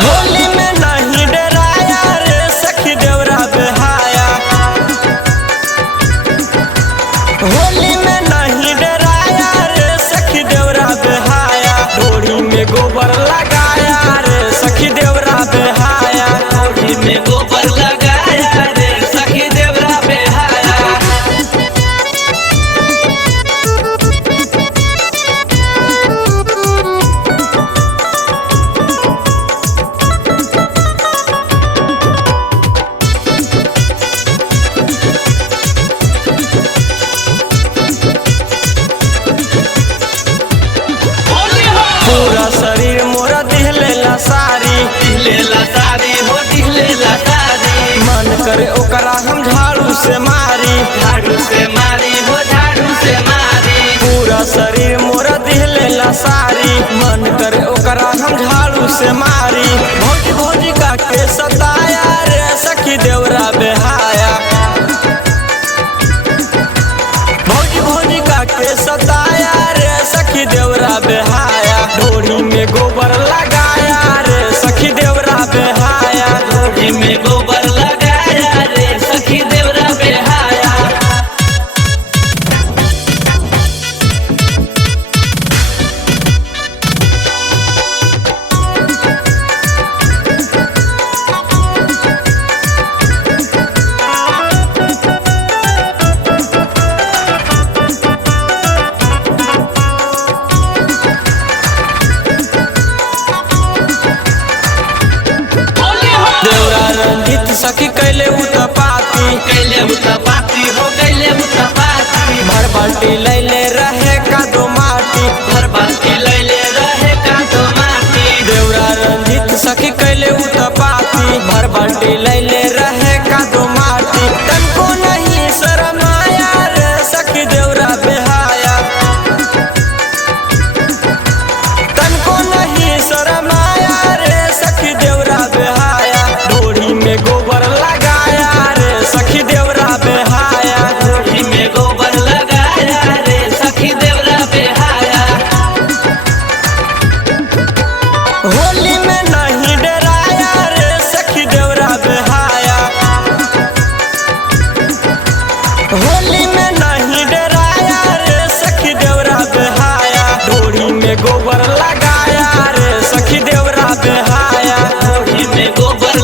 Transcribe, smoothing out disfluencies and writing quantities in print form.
होली में नहीं डराया रे सखी देवरा बेहाया। होली में नहीं डराया रे सखी देवरा बेहाया। डोरी में गोबर लगाया रे सखी देवरा बेहाया। डोरी में गोबर लगाया रे सखी देवरा बेहाया। पूरा शरीर मोरा दिहलेला सारी। दिहलेला सारी हो दिहलेला सारी। मन करे ओकरा हम झाड़ू से मारी। झाड़ू से मारी हो झाड़ू से मारी। पूरा शरीर मोरा दिहलेला सारी। मन करे ओकरा हम झाड़ू से मारी। भौजी भौजी का के सताया रे सखी देवरा बेहाया। भौजी भौजी का के सताया रे सखी देवरा बेहाया। डोरी में गोबर लगाया रे सखी देवरा बेहाया। डोरी में गोबर लगाया रे सखी देवरा बेहाया। देवरा रंजित सखी कैले उतपाती। कैले उतपाती हो कैले उतपाती। भर बाल्टी लैले रहे का दो माटी। भर बाल्टी लैले रहे का तो माटी। देवरा रंजित सखी कैले उतपाती। भर बाल्टी लैले रहे का दो माटी। तनको नहीं शरमाया रे सखी देवरा बेहाया। तनको नहीं शरमाया रे सखी देवरा बेहाया। डोरी में गोबर लगाया रे सखी देवरा बेहाया। डोरी में गोबर लगाया रे सखी देवरा बेहाया। होली में नहीं डराया रे सखी देवरा बेहाया। होली में नहीं डराया रे सखी देवरा बेहाया। डोरी में गोबर लगाया रे सखी देवरा बेहाया। डोरी में गोबर